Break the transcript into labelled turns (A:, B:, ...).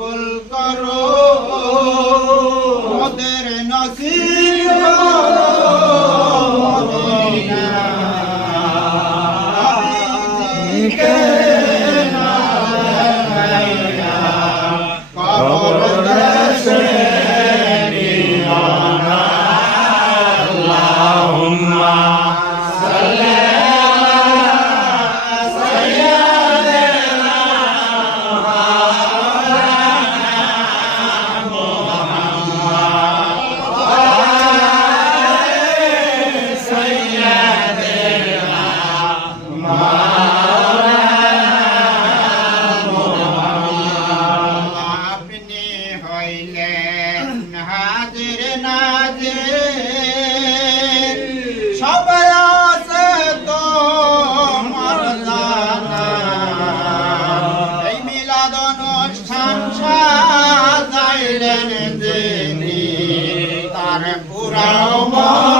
A: কবুল করো। ওদের নসিব O Rama.